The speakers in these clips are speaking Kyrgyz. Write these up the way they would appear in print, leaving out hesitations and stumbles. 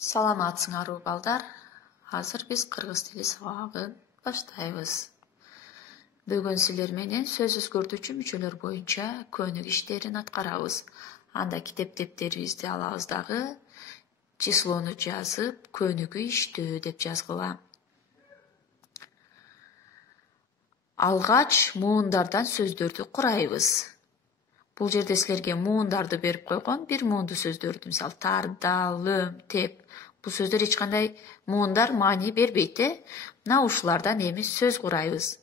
Саламатсыңарбы балдар. Азыр биз кыргыз тили сабагын баштайбыз. Бүгүн силер менен сөз өзгөртүүчү мүчөлөр боюнча көнүк иштерин аткарабыз. Анда китептерибизди алабыз дагы, числону жазып, көнүгүү иштөө деп жазгыла. Алгач муундардан сөздөрдү курайбыз. Бул жерде силерге муундарды берип койгон, бир муунду сөздөрдү, мисалы тар, дал, löм, теп. Бул сөздөр эч кандай муундар маани бербейт, Мына ушулардан эми сөз курайбыз.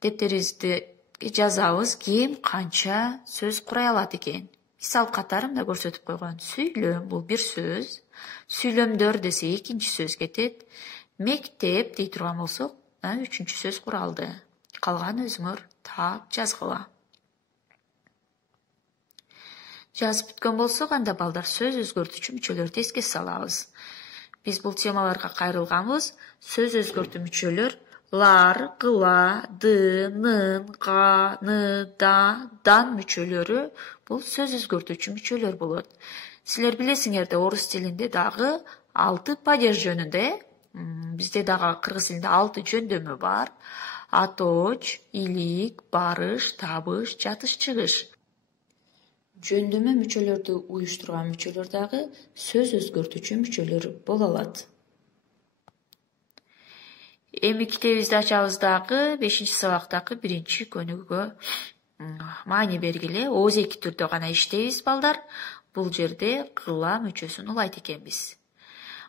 Дептерибизди жазабыз, ким канча сөз курай алат экен. Мисал катары мына көрсөтүп койгон. Сүйлөм бул бир сөз. Сүйлөмдөр десе экинчи сөз кетет. Мектеп дей турган болсок, үчүнчү сөз куралды. Калган өзүңөр таап жазгыла. Жазып бүткөн болсок, анда балдар сөз өзгөртүүчү мүчөлөрдү эске салабыз. Биз бул темаларга кайрылганбыз. Сөз өзгөртүү мүчөлөр лар, гыла, ды, нын, га, ны, да, дан мүчөлөрү бул сөз өзгөртүүчү мүчөлөр болот. Силер билесиңер да, орус тилинде дагы 6 падеж жөнүндө, бизде дагы кыргыз тилинде 6 жөндөмө бар. Аточ, илик, барыш, табыш, жатыш, чыгыш. Жөндөмө мүчөлөрдү уюштурган мүчөлөр дагы сөз өзгөртүүчү мүчөлөр боло алат. Эми китебибизди ачабыз дагы 5-сабактагы 1-көнүгүүгө маани бергиле. Ооз эки түрдө гана иштейбиз, балдар. Бул жерде кыла мүчөсүн улайт экенбиз.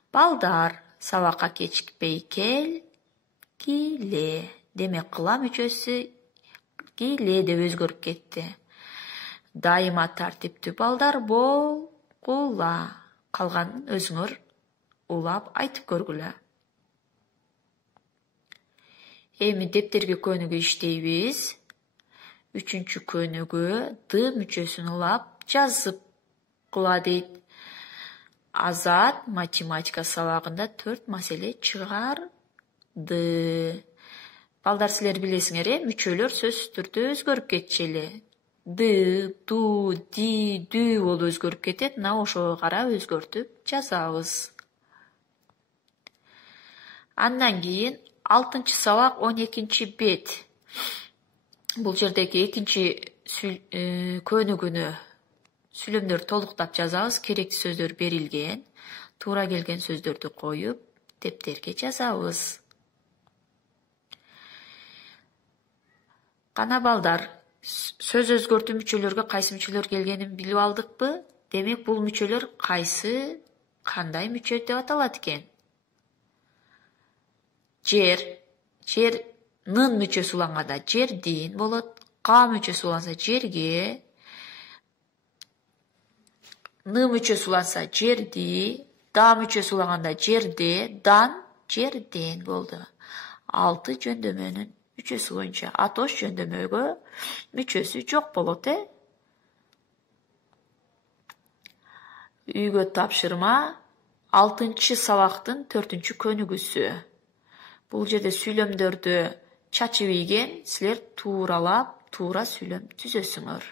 Балдар, сабакка кечикпей келгиле. Демек, кыла мүчөсү киле деп өзгөрүп кетти. Дайыма тартиптүү балдар болгула. Калганын өзүңөр улап айтып көргүлө. Эми дептерге көнүгүү иштейбиз. 3-көнүгүү ды мүчөсүн улап жазып кыла дейт. Азат математика сабагында 4 маселе чыгарды. Балдар, силер билесиңер, мүчөлөр сөзсүз түрдө өзгөрүп кетчү. Ды, ду, ди, дүү болуп өзгөрүп кетет. Мына ошого карап өзгөртүп жазабыз. Андан кийин 6-сабак 12-бет. Бул жердеги 2-көнүгүүнү сүйлөмдөр толуктап жазабыз. Керектүү сөздөр берилген. Туура келген сөздөрдү коюп, дептерге жазабыз. Кана балдар, сөз өзгөртүү мүчөлөргө кайсы мүчөлөр келгенин билип алдыкпы? Демек, бул мүчөлөр кандай мүчө деп аталат экен? Жер нын мүчөсү уланганда жердин болот. Га мүчөсү уланса жерге. Ны мүчөсү уланса жерди. Да мүчөсү уланганда жерде. Дан жерден болду. 6 жөндөмөнүн мүчөсү боюнча. Атош жөндөмөгө мүчөсү жок болот, Үйгө тапшырма 6-сабактын 4-көнүгүүсү. Бул жерде сүйлөмдөрдү чачып ийген, силер тууралап, туура сүйлөм түзөсүңөр.